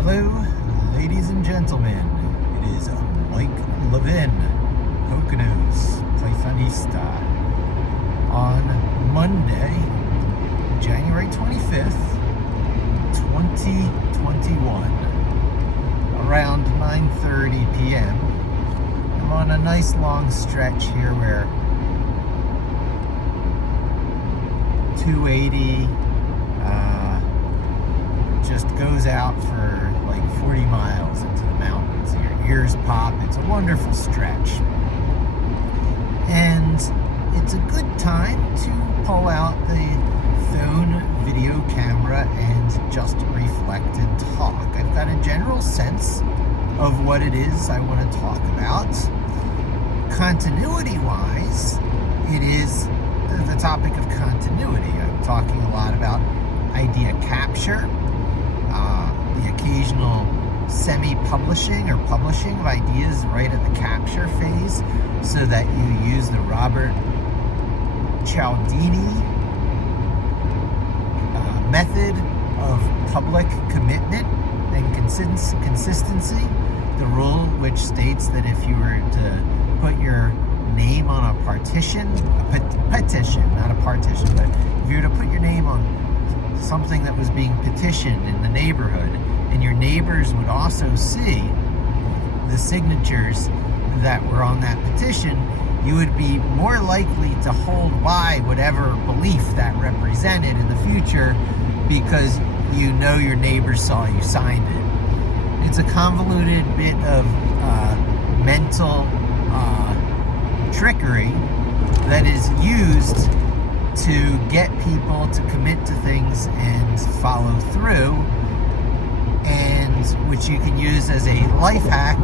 Hello, ladies and gentlemen. It is Mike Levin, Poconos Pythonista, on Monday, January 25th, 2021, around 9:30 p.m. I'm on a nice long stretch here where 280 just goes out for like 40 miles into the mountains. Your ears pop. It's a wonderful stretch. And it's a good time to pull out the phone video camera and just reflect and talk. I've got a general sense of what it is I want to talk about. Continuity-wise, it is the topic of continuity. I'm talking a lot about idea capture, the occasional semi-publishing or publishing of ideas right at the capture phase, so that you use the Robert Cialdini method of public commitment and consistency, the rule which states that if you were to put your name on a petition, not a partition, but if you were to put your name on something that was being petitioned in the neighborhood, and your neighbors would also see the signatures that were on that petition, you would be more likely to hold by whatever belief that represented in the future, because you know your neighbors saw you signed it. It's a convoluted bit of mental trickery that is used to get people to commit to things and follow through, and which you can use as a life hack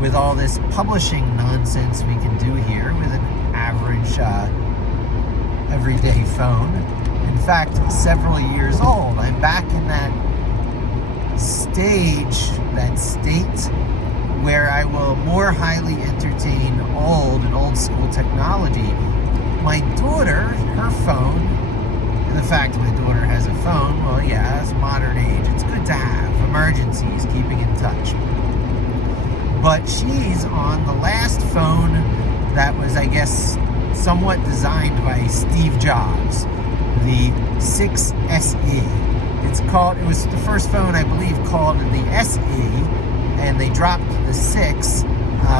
with all this publishing nonsense we can do here with an average everyday phone. In fact, several years old. I'm back in that state where I will more highly entertain old and old school technology. My daughter, her phone, and the fact my daughter has a phone, well, yeah, it's modern age. It's good to have. Emergencies, keeping in touch. But she's on the last phone that was, I guess, somewhat designed by Steve Jobs, the 6 SE. It was the first phone, I believe, called the SE, and they dropped the 6,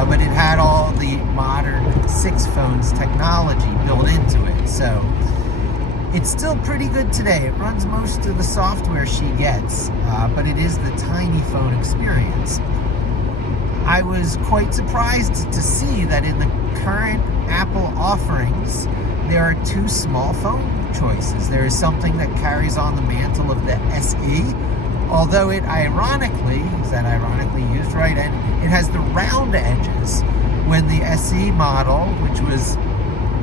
but it had all the modern 6 phones technology built into it. So it's still pretty good today. It runs most of the software she gets, but it is the tiny phone experience. I was quite surprised to see that in the current Apple offerings, there are 2 small phone choices. There is something that carries on the mantle of the SE, although it ironically, is that ironically used, right? And it has the round edges, when the SE model, which was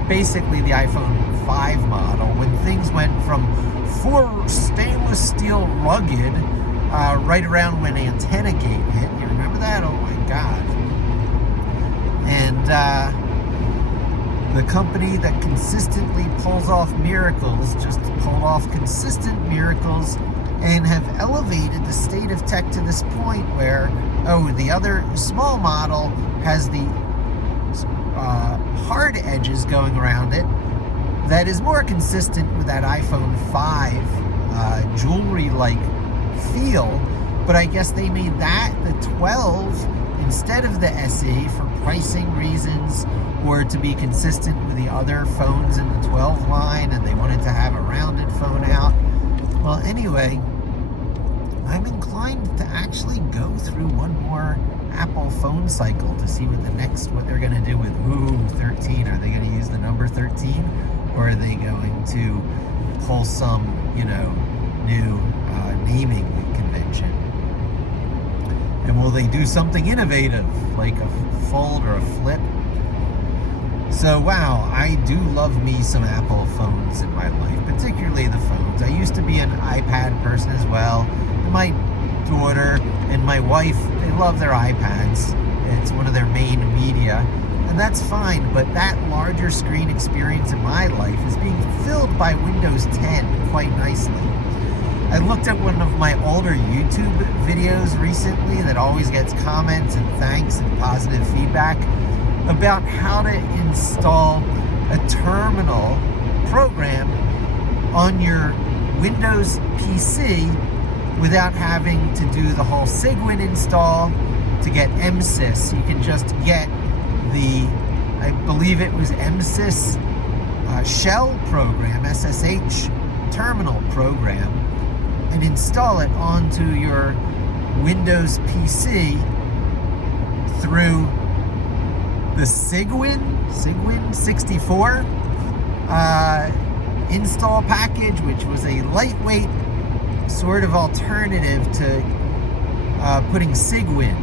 basically the iPhone 5 model, when things went from full stainless steel rugged, right around when AntennaGate hit. You remember that? Oh my God. And the company that consistently pulls off miracles just pulled off consistent miracles and have elevated the state of tech to this point where, the other small model has the hard edges going around it that is more consistent with that iPhone 5 jewelry-like feel. But I guess they made that the 12 instead of the SE for pricing reasons, or to be consistent with the other phones in the 12 line, and they wanted to have a rounded phone out. Well, anyway, I'm inclined to actually go through one more Apple phone cycle to see what they're going to do with 13. Are they going to use the number 13, or are they going to pull some, new naming convention? And will they do something innovative, like a fold or a flip? So, wow, I do love me some Apple phones in my life, particularly the phones. I used to be an iPad person as well. My daughter and my wife, they love their iPads. It's one of their main media, and that's fine, but that larger screen experience in my life is being filled by Windows 10 quite nicely. I looked at one of my older YouTube videos recently that always gets comments and thanks and positive feedback about how to install a terminal program on your Windows PC without having to do the whole Cygwin install to get MSys. You can just get the, I believe it was MSys shell program, SSH terminal program, and install it onto your Windows PC through the Cygwin 64 install package, which was a lightweight sort of alternative to putting Cygwin.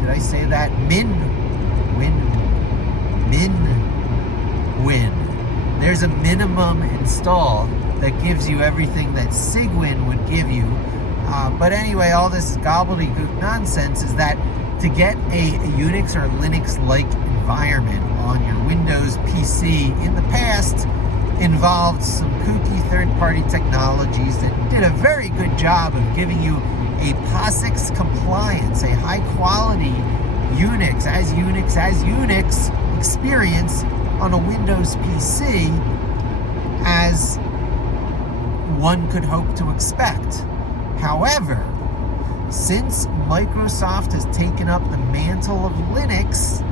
Did I say that? Minwin. There's a minimum install that gives you everything that Cygwin would give you. But anyway, all this gobbledygook nonsense is that to get a Unix or Linux-like environment on your Windows PC in the past involved some kooky third-party technologies that did a very good job of giving you a POSIX compliance, a high-quality Unix experience on a Windows PC as one could hope to expect. However, since Microsoft has taken up the mantle of Linux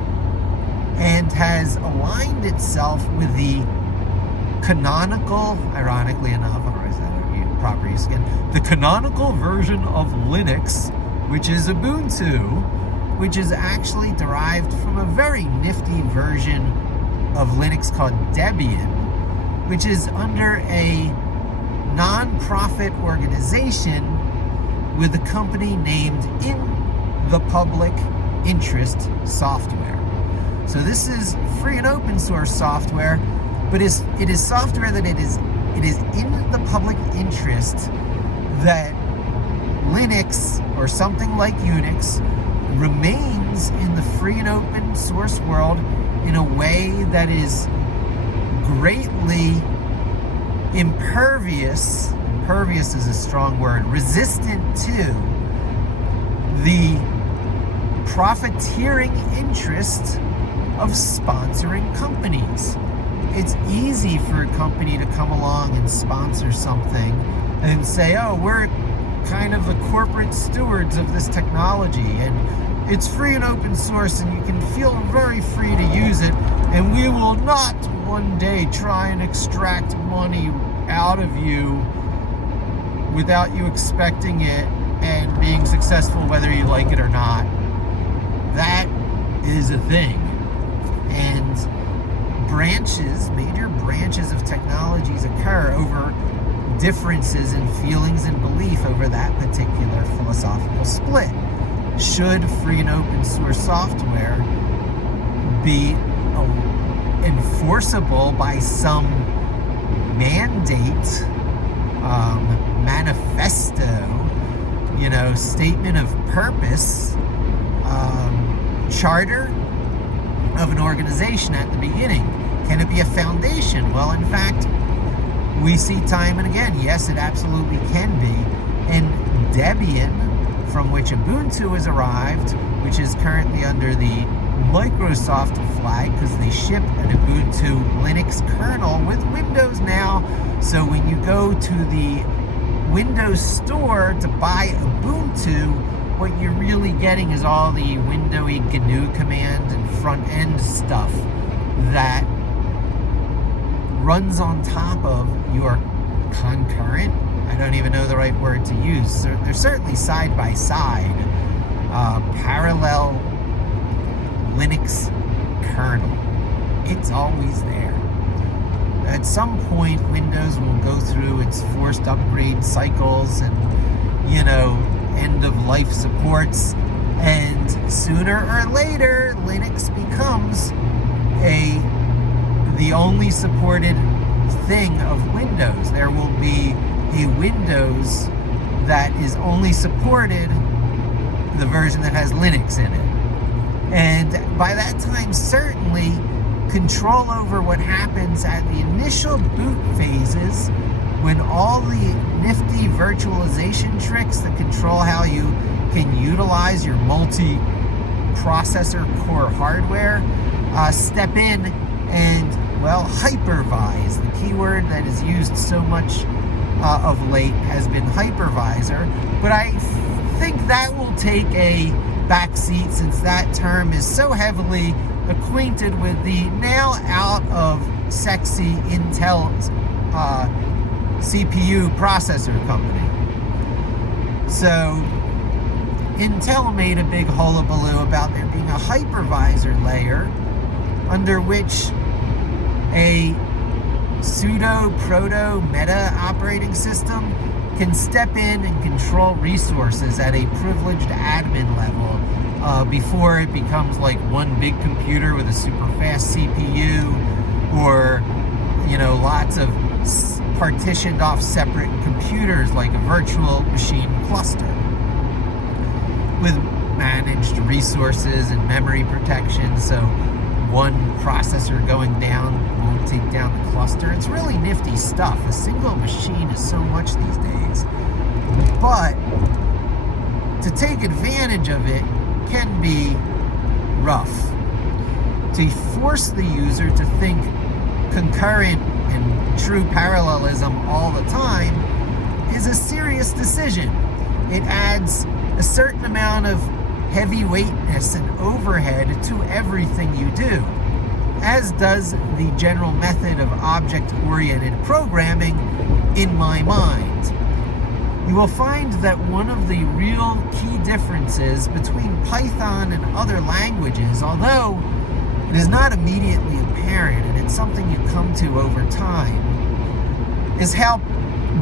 and has aligned itself with the canonical, ironically enough, otherwise that would be proper use again, the canonical version of Linux, which is Ubuntu, which is actually derived from a very nifty version of Linux called Debian, which is under a non-profit organization with a company named In the Public Interest Software. So this is free and open source software, but it is software that it is in the public interest that Linux or something like Unix remains in the free and open source world in a way that is greatly impervious is a strong word, resistant to the profiteering interest of sponsoring companies. It's easy for a company to come along and sponsor something and say, oh, we're kind of the corporate stewards of this technology and it's free and open source and you can feel very free to use it, and we will not one day try and extract money out of you without you expecting it and being successful whether you like it or not. That is a thing. And major branches of technologies occur over differences in feelings and belief over that particular philosophical split. Should free and open source software be enforceable by some mandate, manifesto, statement of purpose, charter of an organization at the beginning? Can it be a foundation? Well, in fact, we see time and again, yes, it absolutely can be. And Debian, from which Ubuntu has arrived, which is currently under the Microsoft flag because they ship an Ubuntu Linux kernel with Windows now. So when you go to the Windows Store to buy Ubuntu, what you're really getting is all the windowy GNU command and front end stuff that runs on top of your concurrent, I don't even know the right word to use. They're certainly side by side, parallel Linux kernel. It's always there. At some point, Windows will go through its forced upgrade cycles and, end of life supports, and sooner or later, Linux becomes the only supported thing of Windows. There will be a Windows that is only supported the version that has Linux in it. And by that time, certainly, control over what happens at the initial boot phases when all the nifty virtualization tricks that control how you can utilize your multi-processor core hardware step in and, well, hypervise. The keyword that is used so much of late has been hypervisor, but I think that will take a backseat since that term is so heavily acquainted with the now out of sexy Intel CPU processor company. So Intel made a big hullabaloo about there being a hypervisor layer under which a pseudo-proto-meta operating system can step in and control resources at a privileged admin level before it becomes like one big computer with a super fast CPU, or, you know, lots of partitioned off separate computers like a virtual machine cluster with managed resources and memory protection, so one processor going down won't take down the cluster. It's really nifty stuff. A single machine is so much these days. But to take advantage of it can be rough. To force the user to think concurrent and true parallelism all the time is a serious decision. It adds a certain amount of heavyweightness and overhead to everything you do, as does the general method of object-oriented programming in my mind. You will find that one of the real key differences between Python and other languages, although it is not immediately apparent and it's something you come to over time, is how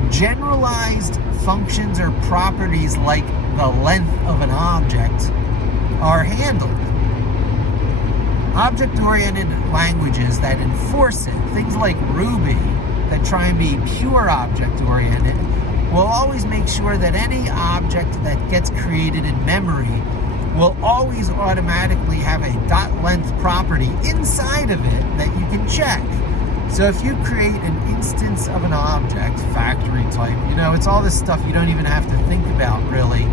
generalized functions or properties like the length of an object are handled. Object-oriented languages that enforce it, things like Ruby, that try and be pure object-oriented, will always make sure that any object that gets created in memory will always automatically have a .length property inside of it that you can check. So if you create an instance of an object, factory type, you know, it's all this stuff you don't even have to think about really.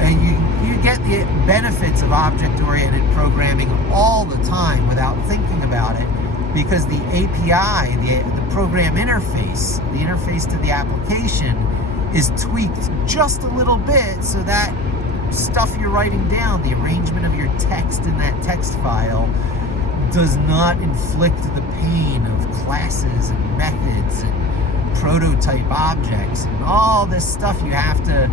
And you get the benefits of object-oriented programming all the time without thinking about it, because the API, the program interface, the interface to the application is tweaked just a little bit so that stuff you're writing down, the arrangement of your text in that text file, does not inflict the pain of classes and methods and prototype objects and all this stuff you have to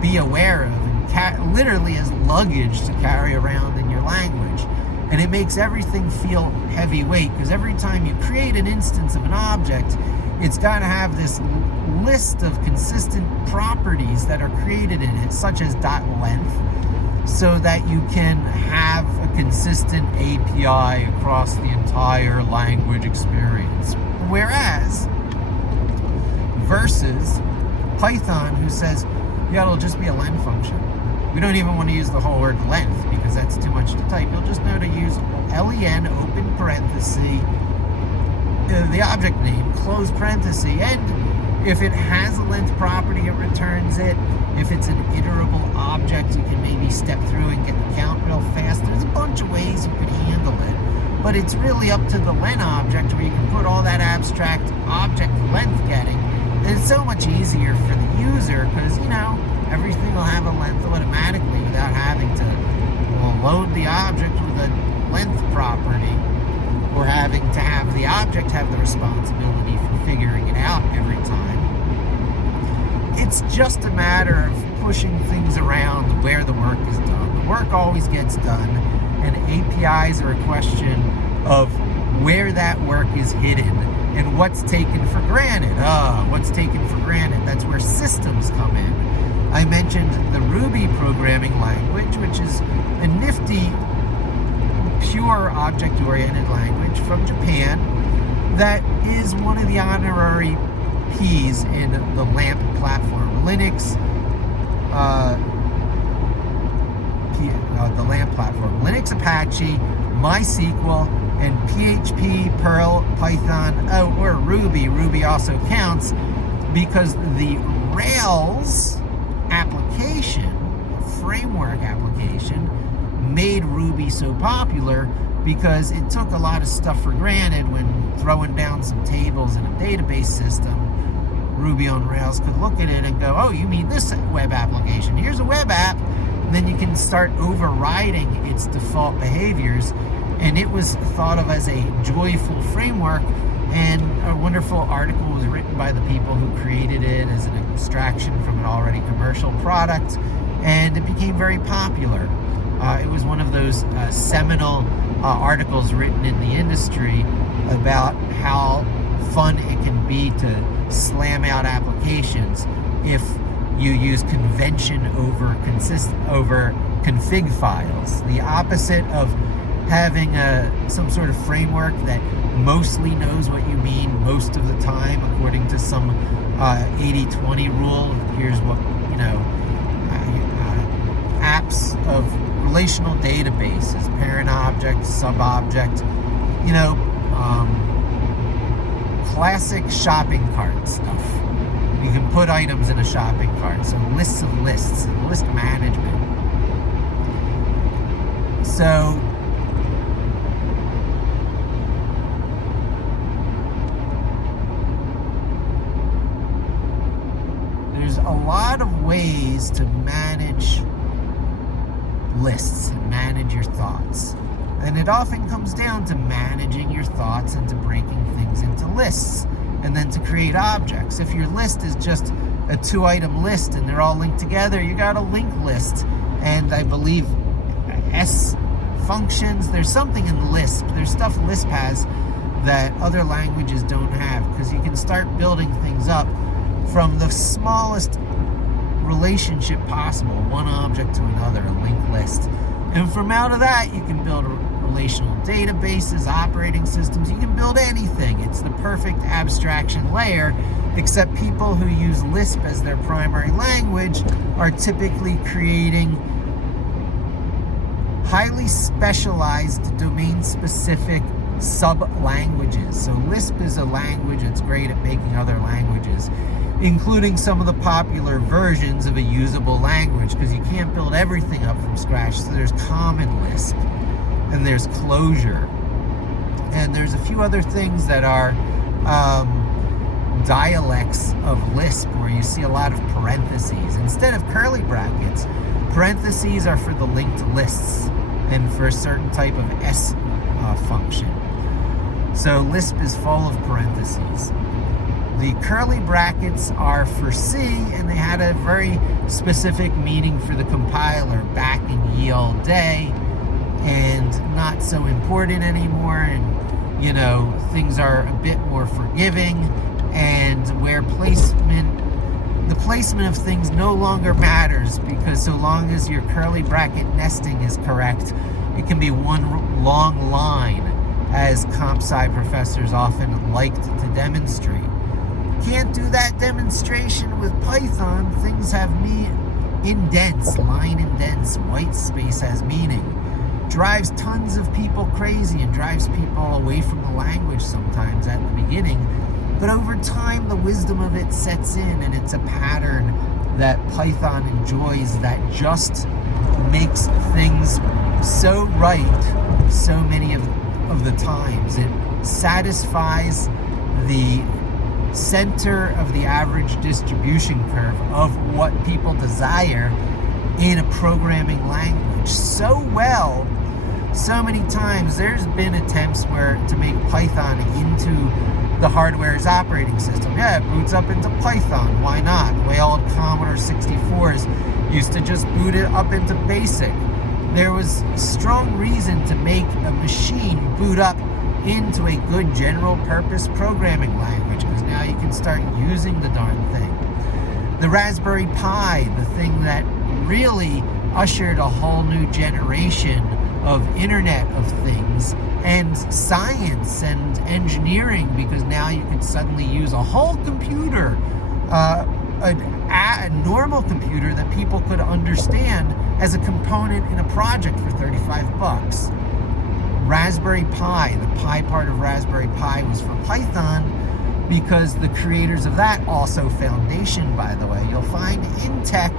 be aware of and literally as luggage to carry around in your language. And it makes everything feel heavyweight, because every time you create an instance of an object, it's got to have this list of consistent properties that are created in it, such as .length, so that you can have a consistent API across the entire language experience. Whereas, versus Python, who says, yeah, it'll just be a len function. We don't even want to use the whole word length because that's too much to type. You'll just know to use len, open parenthesis, the object name, close parenthesis, and if it has a length property, it returns it. If it's an iterable object, you can maybe step through and get the count real fast. There's a bunch of ways you could handle it, but it's really up to the len object where you can put all that abstract object length getting. And it's so much easier for the user because, you know, everything will have a length automatically without having to load the object with a length property, or having to have the object have the responsibility for figuring it out every time. It's just a matter of pushing things around where the work is done. The work always gets done, and APIs are a question of where that work is hidden and what's taken for granted. What's taken for granted? That's where systems come in. I mentioned the Ruby programming language, which is a nifty, pure object-oriented language from Japan that is one of the honorary P's in the LAMP platform. Linux, the LAMP platform. Linux, Apache, MySQL, and PHP, Perl, Python, or Ruby. Ruby also counts because the Rails application, framework application, made Ruby so popular because it took a lot of stuff for granted when throwing down some tables in a database system. Ruby on Rails could look at it and go, oh, you mean this web application. Here's a web app. And then you can start overriding its default behaviors. And it was thought of as a joyful framework. And a wonderful article was written by the people who created it as an abstraction from an already commercial product. And it became very popular. It was one of those seminal articles written in the industry about how fun it can be to slam out applications if you use convention over config files. The opposite of having some sort of framework that mostly knows what you mean most of the time, according to some 80-20 rule. Here's what, apps of relational databases, parent object, sub-object, classic shopping cart stuff. You can put items in a shopping cart, so lists of lists, and list management. So there's a lot of ways to manage lists and manage your thoughts. And it often comes down to managing your thoughts and to breaking things into lists and then to create objects. If your list is just a 2-item list and they're all linked together, you got a linked list. And I believe S functions, there's something in Lisp. There's stuff Lisp has that other languages don't have, because you can start building things up from the smallest relationship possible, one object to another, a linked list. And from out of that, you can build relational databases, operating systems. You can build anything. It's the perfect abstraction layer, except people who use Lisp as their primary language are typically creating highly specialized, domain-specific sub-languages. So Lisp is a language that's great at making other languages, including some of the popular versions of a usable language, because you can't build everything up from scratch. So there's Common Lisp, and there's Clojure, and there's a few other things that are dialects of Lisp, where you see a lot of parentheses. Instead of curly brackets, parentheses are for the linked lists and for a certain type of S function. So Lisp is full of parentheses. The curly brackets are for C, and they had a very specific meaning for the compiler back in ye olde day, and not so important anymore. And things are a bit more forgiving, and where the placement of things no longer matters, because so long as your curly bracket nesting is correct, it can be one long line, as comp sci professors often liked to demonstrate. Can't do that demonstration with Python. Things have indents, line indents, white space has meaning. Drives tons of people crazy and drives people away from the language sometimes at the beginning. But over time, the wisdom of it sets in, and it's a pattern that Python enjoys that just makes things so right so many of the times. It satisfies the center of the average distribution curve of what people desire in a programming language so well. So many times there's been attempts to make Python into the hardware's operating system. Yeah, it boots up into Python. Why not? The way old Commodore 64s used to just boot it up into BASIC. There was strong reason to make a machine boot up into a good general purpose programming language, because now you can start using the darn thing. The Raspberry Pi, the thing that really ushered a whole new generation of Internet of Things and science and engineering, because now you can suddenly use a whole computer, a normal computer that people could understand as a component in a project for $35. Raspberry Pi, the Pi part of Raspberry Pi was for Python, because the creators of that also Foundation, by the way. You'll find in tech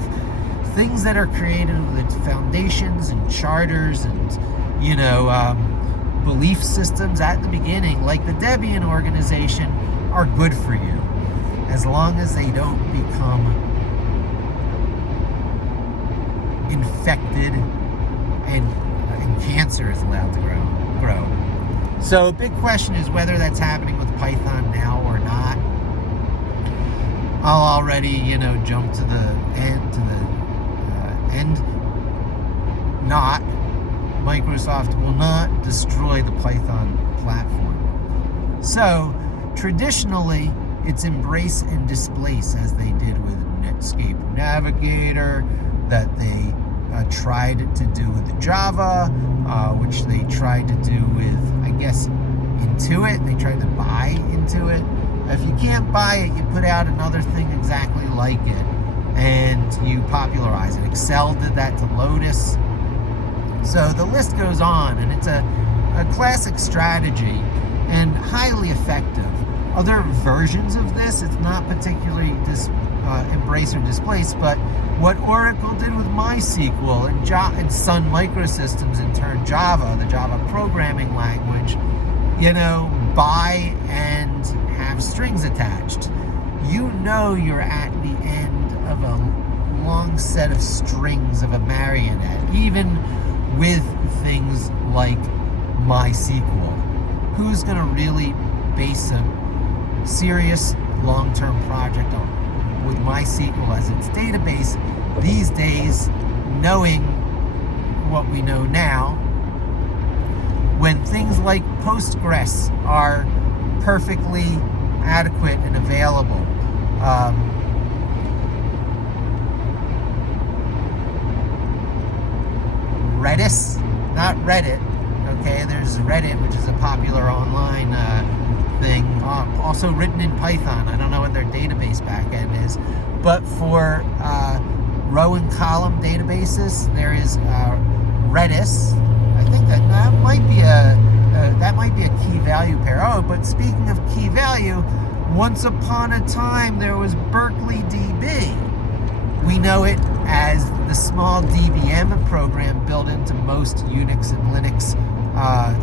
things that are created with foundations and charters and, belief systems at the beginning, like the Debian organization, are good for you, as long as they don't become infected and cancer is allowed to grow. So a big question is whether that's happening with Python now or not. I'll already, jump to the end. Not. Microsoft will not destroy the Python platform. So, traditionally, it's embrace and displace, as they did with Netscape Navigator, that they tried to do with Java, which they tried to do with, I guess, Intuit. They tried to buy Intuit. If you can't buy it, you put out another thing exactly like it, and you popularize it. Excel did that to Lotus. So the list goes on, and it's a classic strategy and highly effective. Other versions of this, it's not particularly embrace or displace, but what Oracle did with MySQL and Sun Microsystems, in turn Java, the Java programming language, buy and have strings attached. You're at the end of a long set of strings of a marionette, even with things like MySQL. Who's going to really base a serious long-term project on with MySQL as its database these days, knowing what we know now, when things like Postgres are perfectly adequate and available? Redis, not Reddit. Okay, there's Reddit, which is a popular online thing, also written in Python. I don't know what their database backend is, but for row and column databases, there is Redis. I think that might be a key value pair. Oh, but speaking of key value, once upon a time there was Berkeley DB. We know it as the small DBM program built into most Unix and Linux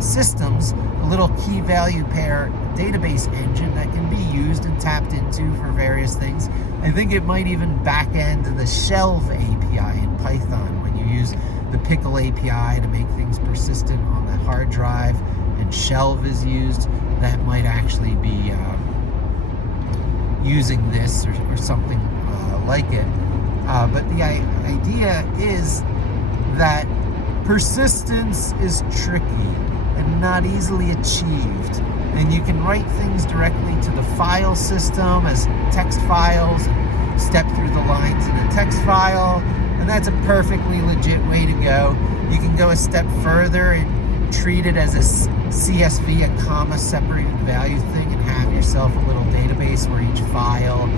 systems, a little key value pair database engine that can be used and tapped into for various things. I think it might even back end the Shelve API in Python when you use the Pickle API to make things persistent on the hard drive, and Shelve is used. That might actually be using this or something like it. But the idea is that persistence is tricky and not easily achieved. And you can write things directly to the file system as text files and step through the lines in a text file. And that's a perfectly legit way to go. You can go a step further and treat it as a CSV, a comma-separated value thing, and have yourself a little database where each file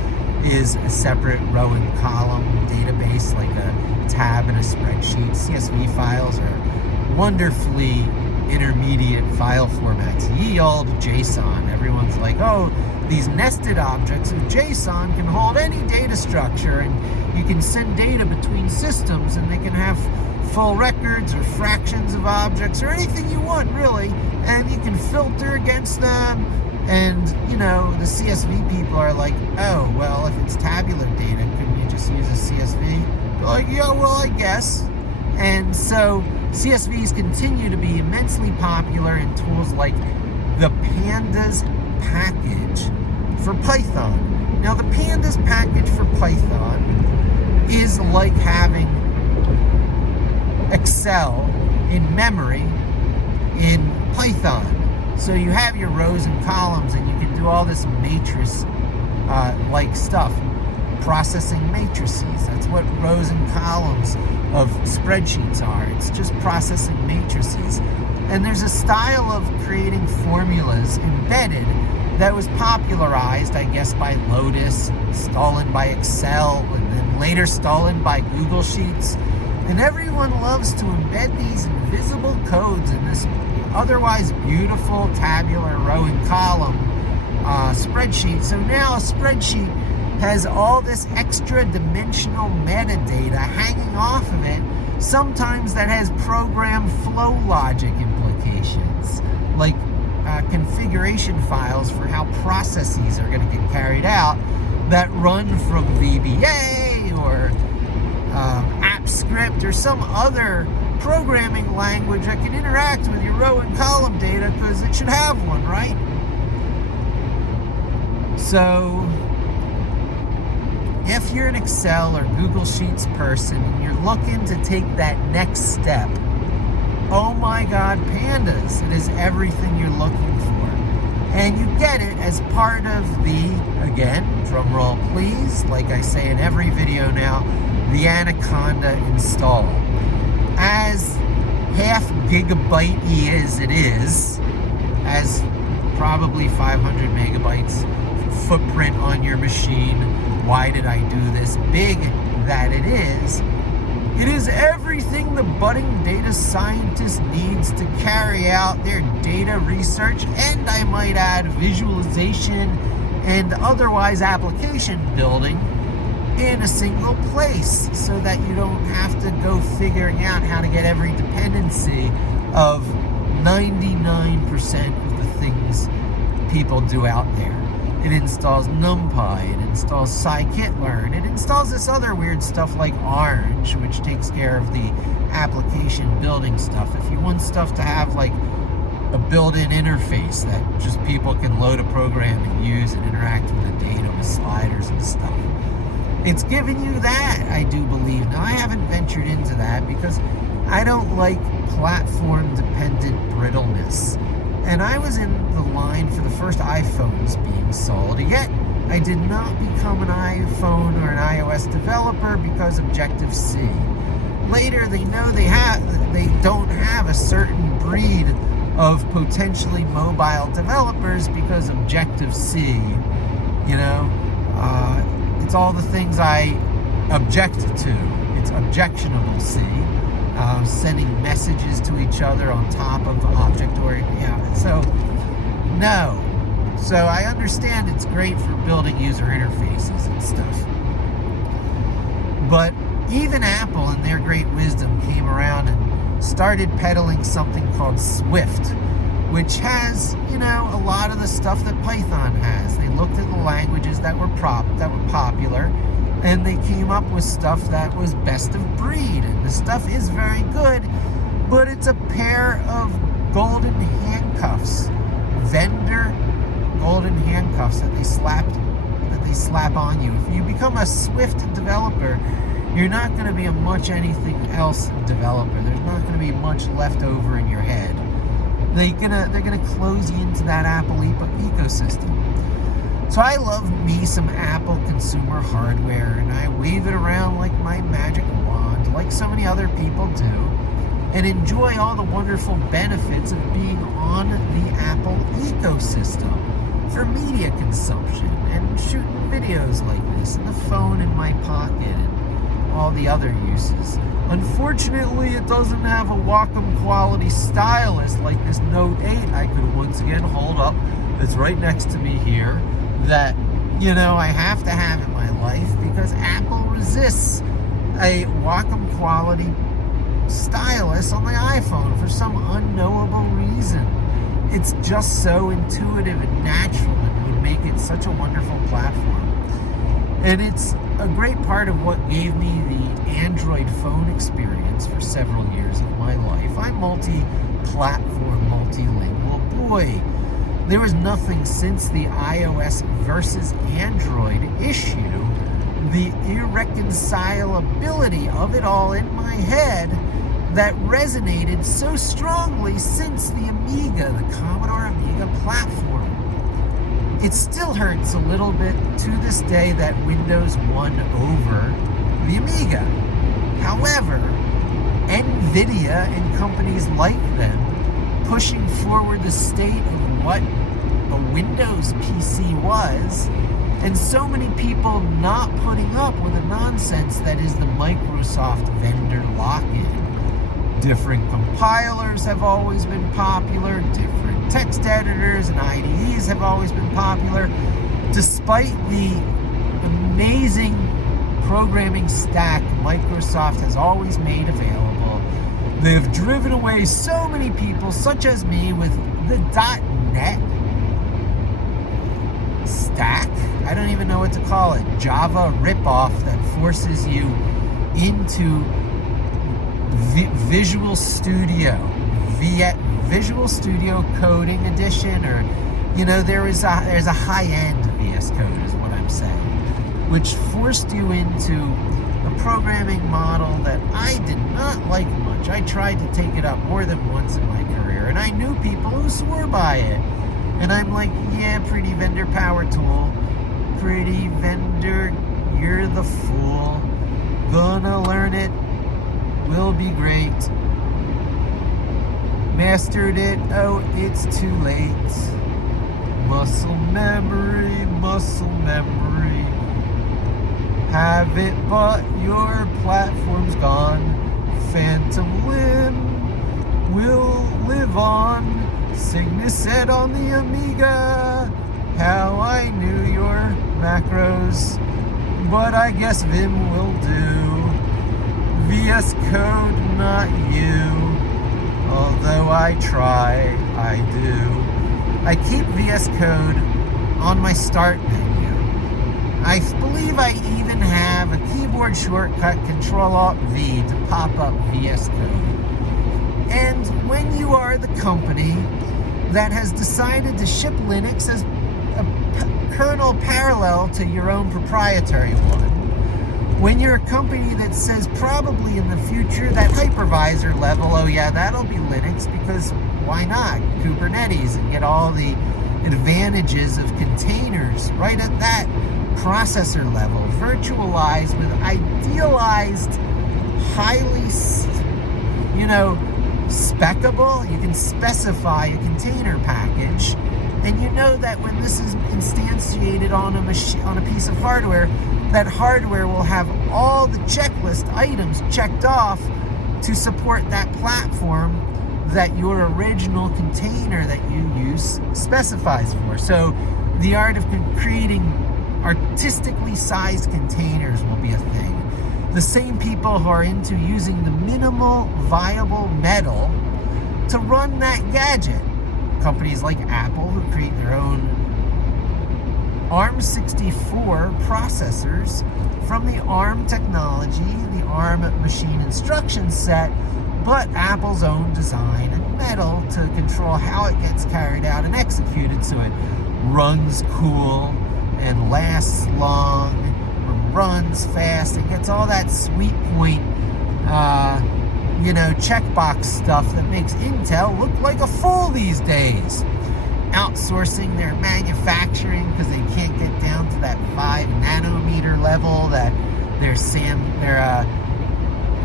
is a separate row and column database, like a tab in a spreadsheet. CSV files are wonderfully intermediate file formats. Ye old JSON. Everyone's like, oh, these nested objects of JSON can hold any data structure, and you can send data between systems, and they can have full records or fractions of objects or anything you want, really, and you can filter against them. And, the CSV people are like, oh, well, if it's tabular data, couldn't you just use a CSV? They're like, yeah, well, I guess. And so CSVs continue to be immensely popular in tools like the Pandas package for Python. Now, the Pandas package for Python is like having Excel in memory in Python. So you have your rows and columns, and you can do all this matrix-like stuff. Processing matrices. That's what rows and columns of spreadsheets are. It's just processing matrices. And there's a style of creating formulas embedded that was popularized, I guess, by Lotus, stolen by Excel, and then later stolen by Google Sheets. And everyone loves to embed these invisible codes in this otherwise beautiful tabular row and column spreadsheet. So now a spreadsheet has all this extra dimensional metadata hanging off of it. Sometimes that has program flow logic implications, like configuration files for how processes are going to get carried out that run from VBA or AppScript or some other programming language that can interact with your row and column data, because it should have one, right? So if you're an Excel or Google Sheets person and you're looking to take that next step, oh my God, Pandas, it is everything you're looking for. And you get it as part of the, again, drum roll please, like I say in every video now, the Anaconda install. As half gigabyte-y as it is, as probably 500 megabytes footprint on your machine, why did I do this big that it is everything the budding data scientist needs to carry out their data research, and I might add visualization and otherwise application building in a single place, so that you don't have to go figuring out how to get every dependency of 99% of the things people do out there. It installs NumPy, it installs scikit-learn, it installs this other weird stuff like Orange, which takes care of the application building stuff. If you want stuff to have like a built-in interface that just people can load a program and use and interact with the data with sliders and stuff, it's giving you that, I do believe. Now, I haven't ventured into that because I don't like platform-dependent brittleness. And I was in the line for the first iPhones being sold. Yet, I did not become an iPhone or an iOS developer because Objective-C. Later, they know they don't have a certain breed of potentially mobile developers because Objective-C, it's all the things I object to. It's objectionable C. Sending messages to each other on top of object-oriented. So, no. So I understand it's great for building user interfaces and stuff. But even Apple, in their great wisdom, came around and started peddling something called Swift, which has, a lot of the stuff that Python has. They looked at the languages that were popular, and they came up with stuff that was best of breed. And the stuff is very good, but it's a pair of golden handcuffs, vendor golden handcuffs that they slap on you. If you become a Swift developer, you're not going to be a much anything else developer. There's not going to be much left over in your head. They're gonna close you into that Apple ecosystem. So I love me some Apple consumer hardware, and I wave it around like my magic wand, like so many other people do, and enjoy all the wonderful benefits of being on the Apple ecosystem for media consumption and shooting videos like this, and the phone in my pocket, and all the other uses. Unfortunately, it doesn't have a Wacom quality stylus like this Note 8 I could once again hold up. It's right next to me here. That, I have to have in my life because Apple resists a Wacom quality stylus on the iPhone for some unknowable reason. It's just so intuitive and natural, and would make it such a wonderful platform. And it's a great part of what gave me the Android phone experience for several years of my life. I'm multi-platform, multilingual. Boy, there was nothing since the iOS versus Android issue, the irreconcilability of it all in my head, that resonated so strongly since the Amiga, the Commodore Amiga platform. It still hurts a little bit to this day that Windows won over the Amiga. However, NVIDIA and companies like them pushing forward the state of what a Windows PC was, and so many people not putting up with the nonsense that is the Microsoft vendor lock-in. Different compilers have always been popular, different text editors and IDEs have always been popular. Despite the amazing programming stack Microsoft has always made available, they've driven away so many people, such as me, with the .NET stack. I don't even know what to call it. Java ripoff that forces you into Visual Studio, Visual Studio Coding Edition, or there's a high-end VS Code is what I'm saying, which forced you into a programming model that I did not like much. I tried to take it up more than once in my career, and I knew people who swore by it. And I'm like, yeah, pretty vendor power tool. Pretty vendor, you're the fool. Gonna learn it, will be great. Mastered it, oh, it's too late. Muscle memory. Have it, but your platform's gone. Phantom limb will live on. Cygnus said on the Amiga, how I knew your macros, but I guess Vim will do. VS Code, not you, although I try, I do. I keep VS Code on my start menu. I believe I even have a keyboard shortcut, Control-Alt-V, to pop up VS Code. And when you are the company that has decided to ship Linux as a kernel parallel to your own proprietary one, when you're a company that says probably in the future that hypervisor level, oh yeah, that'll be Linux, because why not? Kubernetes, and get all the advantages of containers right at that processor level, virtualized with idealized, highly, specable. You can specify a container package, and you know that when this is instantiated on a machine, on a piece of hardware, that hardware will have all the checklist items checked off to support that platform that your original container that you use specifies for. So the art of creating artistically sized containers will be a thing. The same people who are into using the minimal viable metal to run that gadget. Companies like Apple, who create their own ARM64 processors from the ARM technology, the ARM machine instruction set, but Apple's own design and metal to control how it gets carried out and executed so it runs cool and lasts long, runs fast, and gets all that sweet point, checkbox stuff that makes Intel look like a fool these days. Outsourcing their manufacturing because they can't get down to that 5 nanometer level that their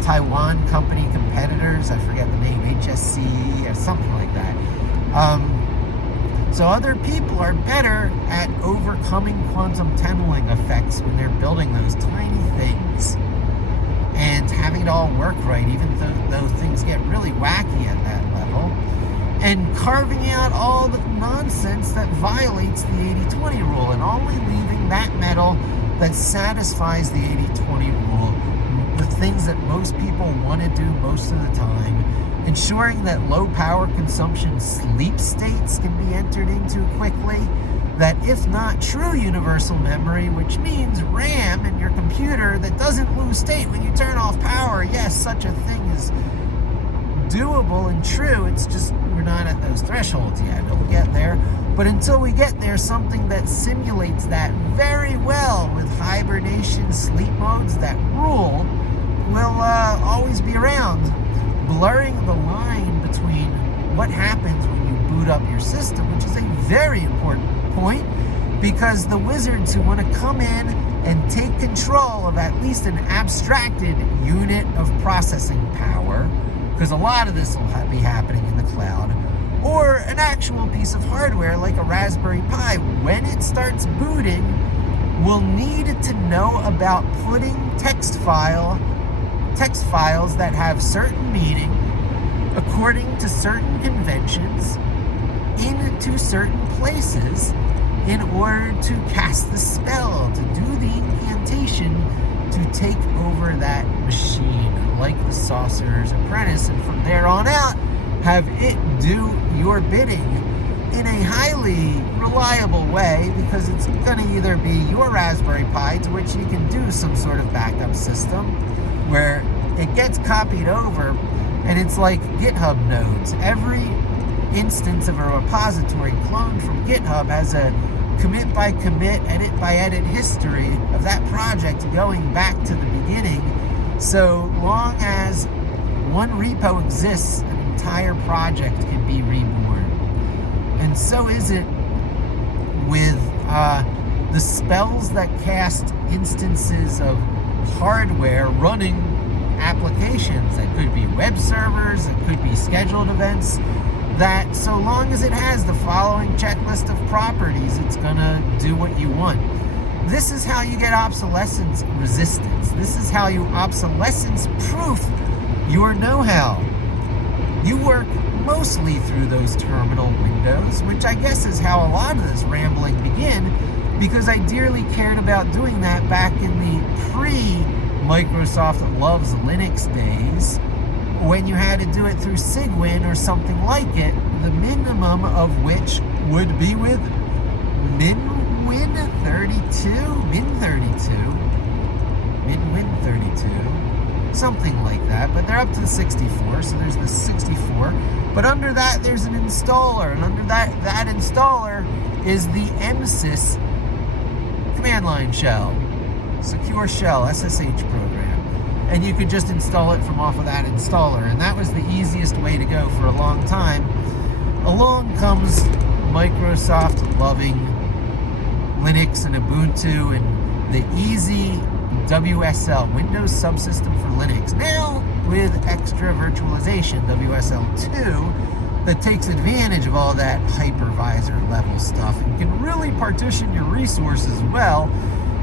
Taiwan company competitors, I forget the name, HSC or something like that. So other people are better at overcoming quantum tunneling effects when they're building those tiny things and having it all work right, even though things get really wacky at that level, and carving out all the nonsense that violates the 80-20 rule and only leaving that metal that satisfies the 80-20 rule, the things that most people want to do most of the time, ensuring that low power consumption sleep states can be entered into quickly, that if not true universal memory, which means RAM in your computer that doesn't lose state when you turn off power, yes, such a thing is doable and true, it's just we're not at those thresholds yet. We'll get there, but until we get there, something that simulates that very well with hibernation sleep modes that rule will always be around, blurring the line between what happens when you boot up your system, which is a very important point, because the wizards who want to come in and take control of at least an abstracted unit of processing power, because a lot of this will be happening in the cloud, or an actual piece of hardware like a Raspberry Pi, when it starts booting, will need to know about putting text files that have certain meaning according to certain conventions into certain places in order to cast the spell, to do the incantation, to take over that machine, like the Sorcerer's Apprentice, and from there on out, have it do your bidding in a highly reliable way, because it's going to either be your Raspberry Pi, to which you can do some sort of backup system, where it gets copied over, and it's like GitHub nodes. Every instance of a repository cloned from GitHub has a commit by commit, edit by edit history of that project going back to the beginning. So long as one repo exists, an entire project can be reborn. And so is it with the spells that cast instances of hardware running applications. That could be web servers, it could be scheduled events, that so long as it has the following checklist of properties, it's gonna do what you want. This is how you get obsolescence resistance. This is how you obsolescence proof your know-how. You work mostly through those terminal windows, which I guess is how a lot of this rambling began, because I dearly cared about doing that back in the pre-Microsoft Loves Linux days, when you had to do it through Cygwin or something like it, the minimum of which would be with MinWin 32, something like that, but they're up to the 64, so there's the 64, but under that there's an installer, and under that installer is the MSys command line shell, secure shell, SSH program. And you could just install it from off of that installer. And that was the easiest way to go for a long time. Along comes Microsoft loving Linux and Ubuntu and the easy WSL, Windows Subsystem for Linux. Now with extra virtualization, WSL2, that takes advantage of all that hypervisor level stuff and can really partition your resources well,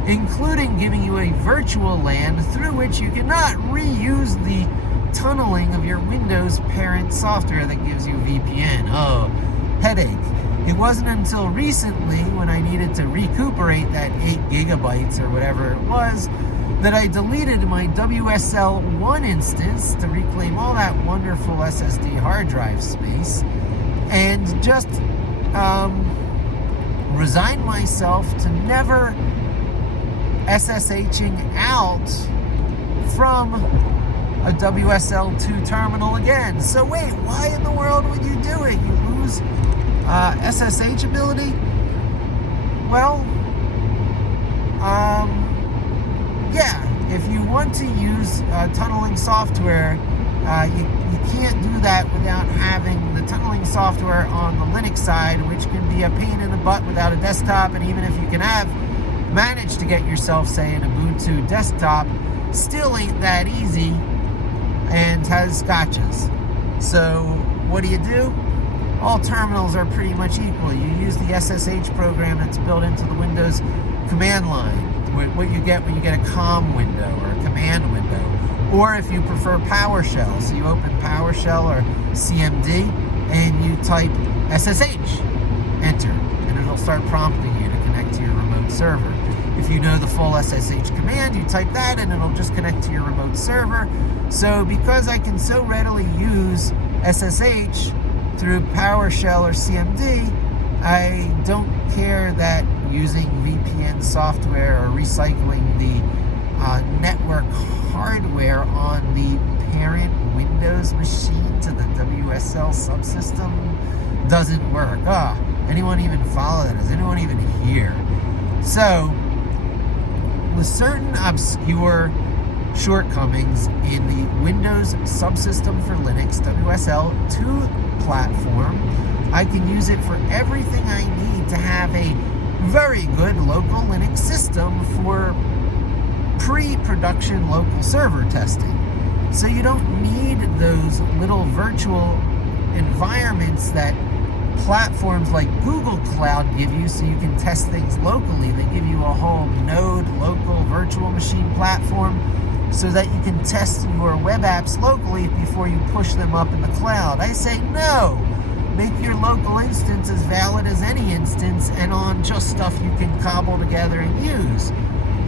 including giving you a virtual LAN through which you cannot reuse the tunneling of your Windows parent software that gives you VPN. Oh, headache. It wasn't until recently, when I needed to recuperate that 8 gigabytes or whatever it was, that I deleted my WSL1 instance to reclaim all that wonderful SSD hard drive space, and just resigned myself to never SSHing out from a WSL2 terminal again. So wait, why in the world would you do it? You lose SSH ability? Well, yeah, if you want to use tunneling software, you can't do that without having the tunneling software on the Linux side, which can be a pain in the butt without a desktop, and even if you can manage to get yourself, say, an Ubuntu desktop, still ain't that easy and has scotches. So what do? All terminals are pretty much equal. You use the SSH program that's built into the Windows command line, what you get when you get a COM window or a command window, or if you prefer PowerShell, so you open PowerShell or CMD and you type SSH, enter, and it'll start prompting you to connect to your remote server. If you know the full SSH command, you type that and it'll just connect to your remote server. So because I can so readily use SSH through PowerShell or CMD, I don't care that using VPN software or recycling the network hardware on the parent Windows machine to the WSL subsystem doesn't work. Anyone even follow that? Does anyone even hear? So, with certain obscure shortcomings in the Windows Subsystem for Linux WSL2 platform, I can use it for everything I need to have a very good local Linux system for pre-production local server testing. So you don't need those little virtual environments that platforms like Google Cloud give you so you can test things locally. They give you a whole node local virtual machine platform so that you can test your web apps locally before you push them up in the cloud. I say no. make your local instance as valid as any instance and on just stuff you can cobble together and use.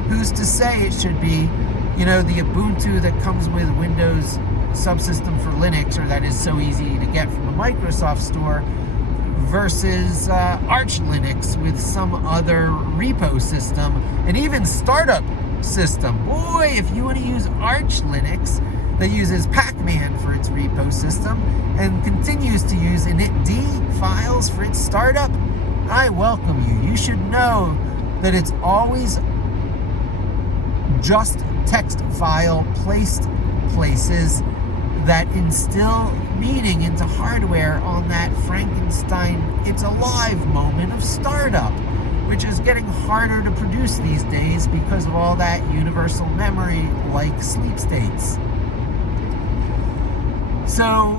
Who's to say it should be, the Ubuntu that comes with Windows subsystem for Linux, or that is so easy to get from the Microsoft Store, versus Arch Linux with some other repo system, and even startup system. Boy, if you want to use Arch Linux that uses Pac-Man for its repo system and continues to use initd files for its startup, I welcome you. You should know that it's always just text file placed places that instill meaning into hardware on that Frankenstein it's alive moment of startup, which is getting harder to produce these days because of all that universal memory like sleep states. So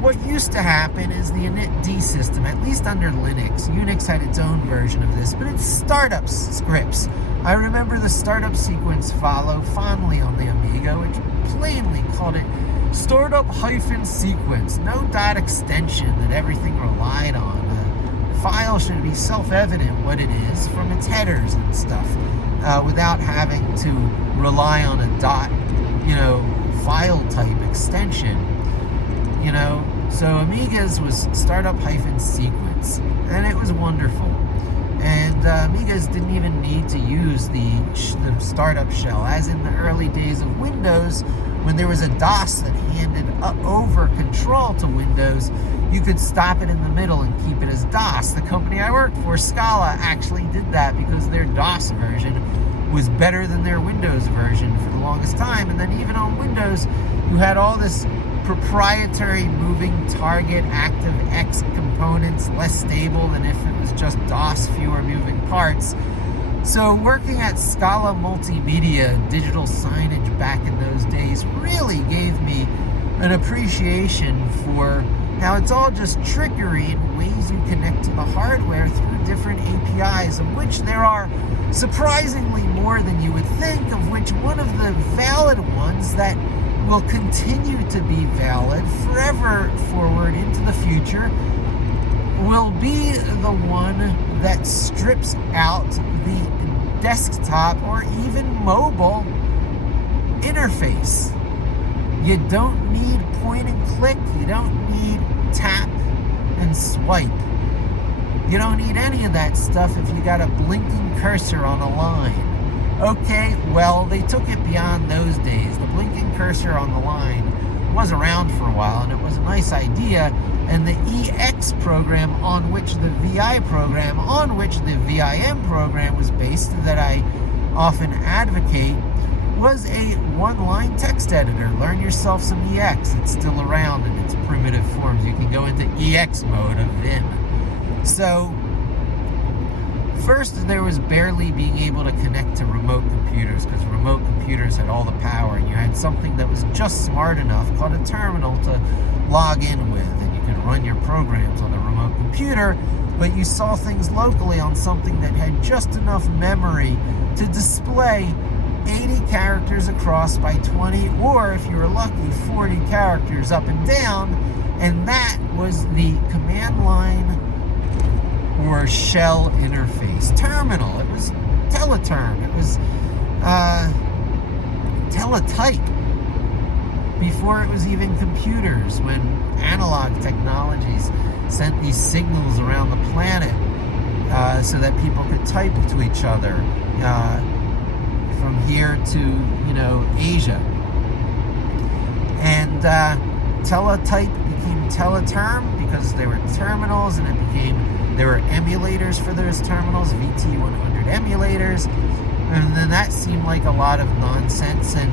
what used to happen is the initd system, at least under Linux, Unix had its own version of this, but it's startup scripts. I remember the startup sequence follow fondly on the Amiga, which plainly called it startup-sequence, no dot extension that everything relied on. A file should be self-evident what it is from its headers and stuff, without having to rely on a dot, file type extension. So Amiga's was startup-sequence, and it was wonderful. And Amigas didn't even need to use the startup shell, as in the early days of Windows, when there was a DOS that handed over control to Windows. You could stop it in the middle and keep it as DOS. The company I worked for, Scala, actually did that because their DOS version was better than their Windows version for the longest time. And then even on Windows, you had all this proprietary moving target ActiveX components, less stable than if it was just DOS, fewer moving parts. So working at Scala Multimedia, digital signage back in those days, really gave me an appreciation for how it's all just trickery in ways you connect to the hardware through different APIs, of which there are surprisingly more than you would think, of which one of the valid ones that will continue to be valid forever forward into the future will be the one that strips out the desktop or even mobile interface. You don't need point and click, you don't need tap and swipe. You don't need any of that stuff if you got a blinking cursor on a line. Okay, well, they took it beyond those days. The blinking cursor on the line was around for a while, and it was a nice idea. And the EX program on which the VI program, on which the VIM program was based, that I often advocate, was a one-line text editor. Learn yourself some EX. It's still around in its primitive forms. You can go into EX mode of Vim. So, first, there was barely being able to connect to remote computers, because remote computers had all the power, and you had something that was just smart enough called a terminal to log in with, and you could run your programs on the remote computer, but you saw things locally on something that had just enough memory to display 80 characters across by 20, or if you were lucky, 40 characters up and down, and that was the command line or shell interface. Terminal, it was teleterm, it was teletype, before it was even computers, when analog technologies sent these signals around the planet so that people could type to each other from here to, Asia. And teletype became teleterm because they were terminals, and there were emulators for those terminals, VT100 emulators, and then that seemed like a lot of nonsense, and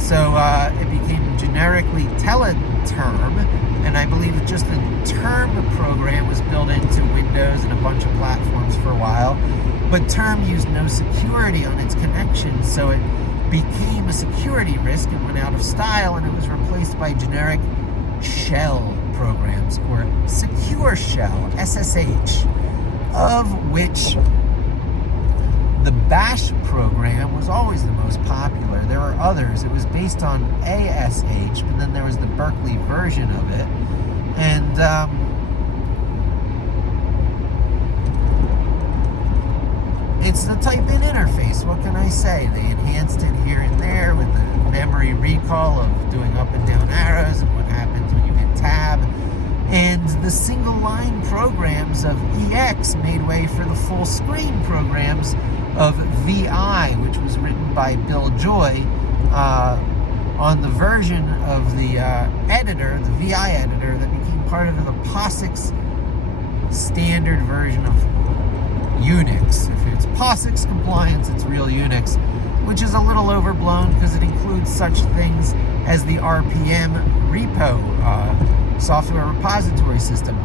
so it became generically teleterm, and I believe just the term program was built into Windows and a bunch of platforms for a while, but term used no security on its connection, so it became a security risk and went out of style, and it was replaced by generic shell programs, or secure shell, SSH, of which the Bash program was always the most popular. There were others. It was based on ASH, but then there was the Berkeley version of it. And it's the type-in interface. What can I say? They enhanced it here and there with the memory recall of doing up and down arrows and what happens when you hit tab. And the single-line programs of EX made way for the full-screen programs of VI, which was written by Bill Joy on the version of the editor, the VI editor, that became part of the POSIX standard version of Unix. If it's POSIX compliance, it's real Unix, which is a little overblown because it includes such things as the RPM repo, software repository system.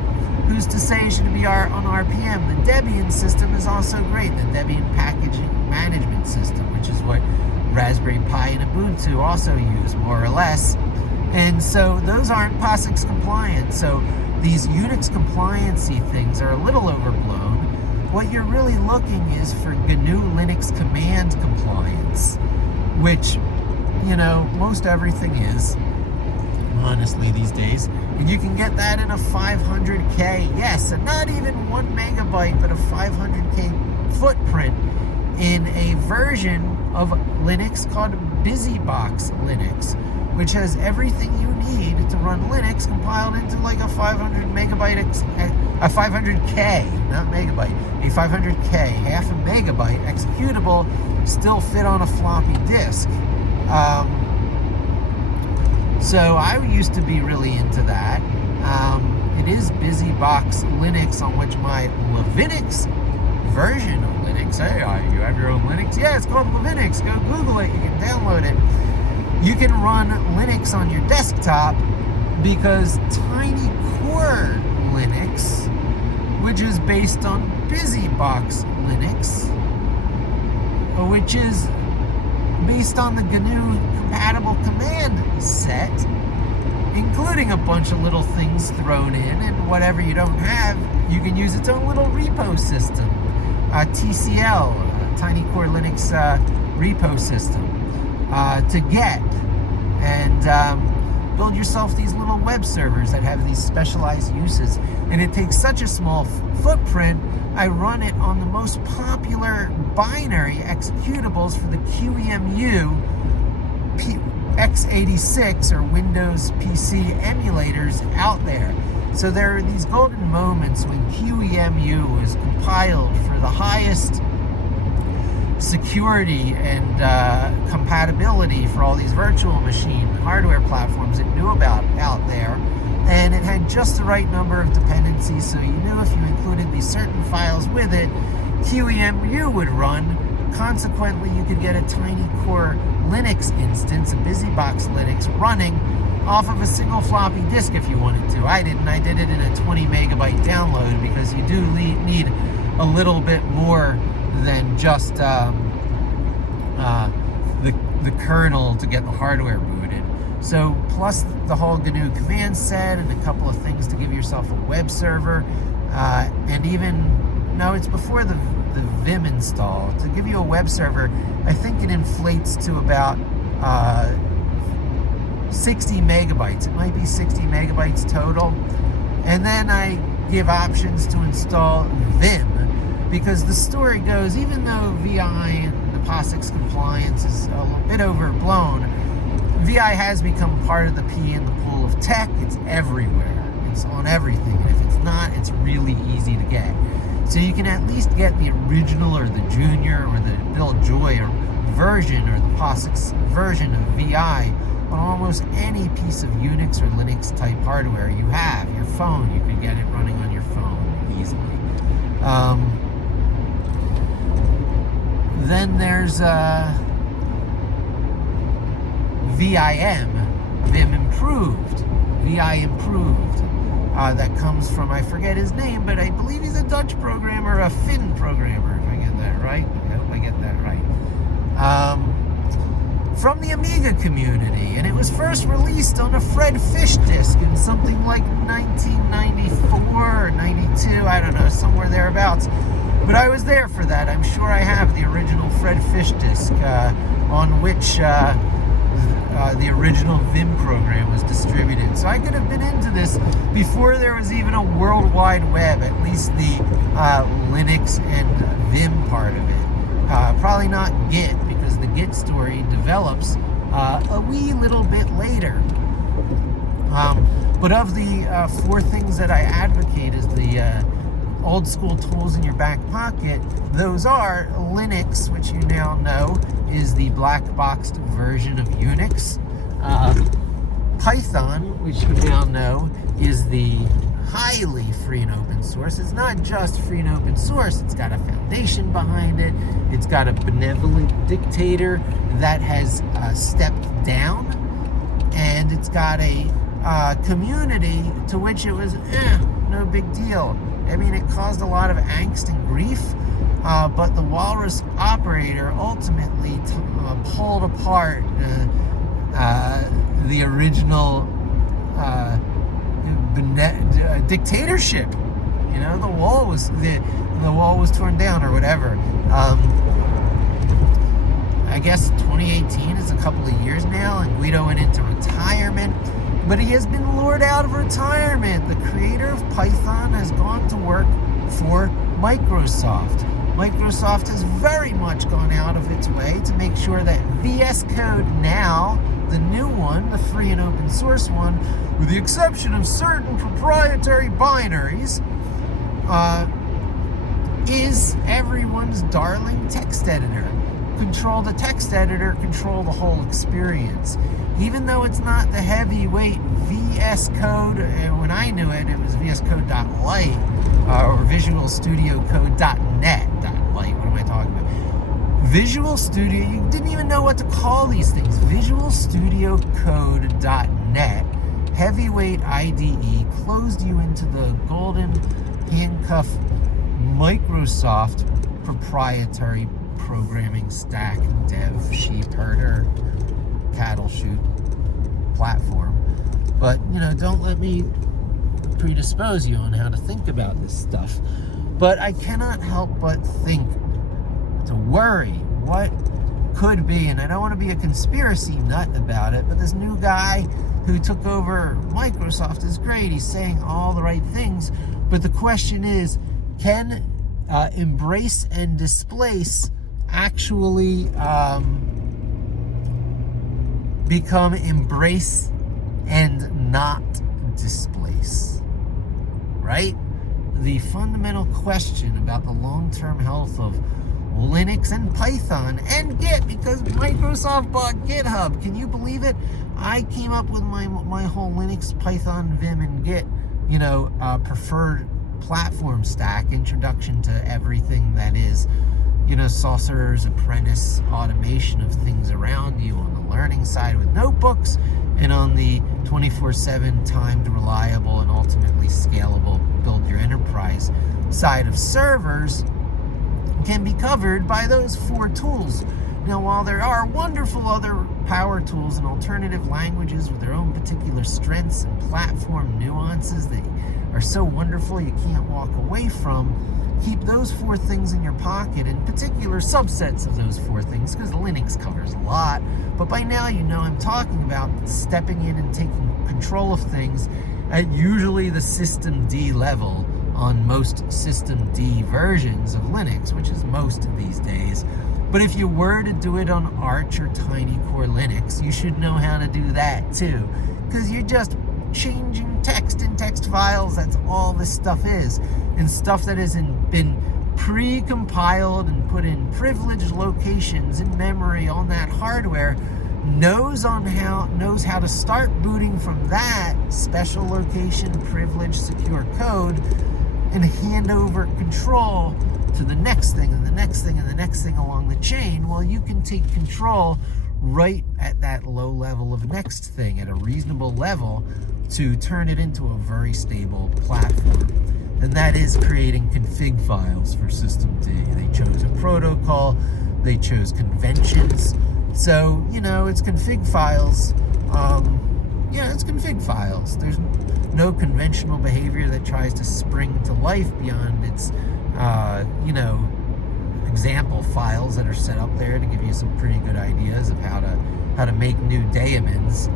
Who's to say it should be on RPM? The Debian system is also great, the Debian packaging management system, which is what Raspberry Pi and Ubuntu also use, more or less. And so those aren't POSIX compliant. So these Unix compliancy things are a little overblown. What you're really looking is for GNU Linux command compliance, which, you know, most everything is, honestly, these days. And you can get that in a 500K, yes, and not even 1 megabyte, but a 500K footprint in a version of Linux called BusyBox Linux, which has everything you need to run Linux compiled into like a 500 megabyte, a 500K, not megabyte, a 500K, half a megabyte executable, still fit on a floppy disk. So I used to be really into that. It is BusyBox Linux, on which my Levinix version of Linux, hey, you have your own Linux? Yeah, it's called Levinix. Go Google it. You can download it. You can run Linux on your desktop because Tiny Core Linux, which is based on BusyBox Linux, which is based on the GNU compatible command set, including a bunch of little things thrown in, and whatever you don't have, you can use its own little repo system, TCL, Tiny Core Linux repo system, to get and build yourself these little web servers that have these specialized uses. And it takes such a small footprint, I run it on the most popular binary executables for the QEMU x86 or Windows PC emulators out there. So there are these golden moments when QEMU is compiled for the highest security and compatibility for all these virtual machine hardware platforms it knew about out there, and it had just the right number of dependencies, so you knew if you included these certain files with it, QEMU would run. Consequently, you could get a Tiny Core Linux instance, a BusyBox Linux, running off of a single floppy disk if you wanted to. I didn't. I did it in a 20 megabyte download because you do need a little bit more than just the kernel to get the hardware booted. So plus the whole GNU command set and a couple of things to give yourself a web server, and even, no, it's before the Vim install. To give you a web server, I think it inflates to about 60 megabytes. It might be 60 megabytes total. And then I give options to install Vim, because the story goes, even though VI and the POSIX compliance is a bit overblown, VI has become part of the P in the pool of tech. It's everywhere. It's on everything. And if it's not, it's really easy to get. So you can at least get the original or the junior or the Bill Joy version or the POSIX version of VI on almost any piece of Unix or Linux type hardware you have. Your phone, you can get it running on your phone easily. Then there's VIM, Vim Improved, VI Improved. That comes from, I forget his name, but I believe he's a Dutch programmer, a Finn programmer, if I get that right. I hope I get that right. From the Amiga community, and it was first released on a Fred Fish disk in something like 1994 or 92, I don't know, somewhere thereabouts. But I was there for that. I'm sure I have the original Fred Fish disk on which the original Vim program was distributed. So I could have been into this before there was even a World Wide Web, at least the Linux and Vim part of it. Probably not Git, because the Git story develops a wee little bit later. But of the 4 things that I advocate as the old school tools in your back pocket, those are Linux, which you now know is the black boxed version of Unix. Python, which you now know is the highly free and open source. It's not just free and open source, it's got a foundation behind it. It's got a benevolent dictator that has stepped down, and it's got a community to which it was no big deal. I mean, it caused a lot of angst and grief, but the Walrus operator ultimately pulled apart the original dictatorship. You know, the wall was torn down, or whatever. I guess 2018 is a couple of years now, and Guido went into retirement. But he has been lured out of retirement. The creator of Python has gone to work for Microsoft. Microsoft has very much gone out of its way to make sure that VS Code now, the new one, the free and open source one, with the exception of certain proprietary binaries, is everyone's darling text editor. Control the text editor, control the whole experience. Even though it's not the heavyweight VS Code, when I knew it, it was VS Code.lite, or Visual Studio Code.net. Lite, what am I talking about? Visual Studio, you didn't even know what to call these things. Visual Studio Code.net, heavyweight IDE, closed you into the golden handcuff Microsoft proprietary programming stack, dev, sheep herder, cattle chute platform. But, you know, don't let me predispose you on how to think about this stuff. But I cannot help but think, to worry what could be, and I don't want to be a conspiracy nut about it, but this new guy who took over Microsoft is great. He's saying all the right things. But the question is, can Embrace and Displace actually become Embrace and not Displace, right? The fundamental question about the long-term health of Linux and Python and Git, because Microsoft bought GitHub. Can you believe it? I came up with my whole Linux, Python, Vim, and Git, preferred platform stack, introduction to everything that is, Saucer's apprentice automation of things around you on the learning side with notebooks, and on the 24/7 timed, reliable, and ultimately scalable build your enterprise side of servers can be covered by those 4 tools. Now, while there are wonderful other power tools and alternative languages with their own particular strengths and platform nuances that are so wonderful you can't walk away from, keep those 4 things in your pocket, and particular subsets of those 4 things, because Linux covers a lot. But by now you know I'm talking about stepping in and taking control of things at usually the System D level on most System D versions of Linux, which is most these days. But if you were to do it on Arch or Tiny Core Linux, you should know how to do that too, because you're just changing text in text files. That's all this stuff is, and stuff that has been pre-compiled and put in privileged locations in memory on that hardware knows how to start booting from that special location, privileged, secure code, and hand over control to the next thing and the next thing and the next thing along the chain. Well, you can take control right at that low level of next thing at a reasonable level to turn it into a very stable platform. And that is creating config files for System D. They chose a protocol, they chose conventions. So, it's config files. It's config files. There's no conventional behavior that tries to spring to life beyond its, example files that are set up there to give you some pretty good ideas of how to make new daemons.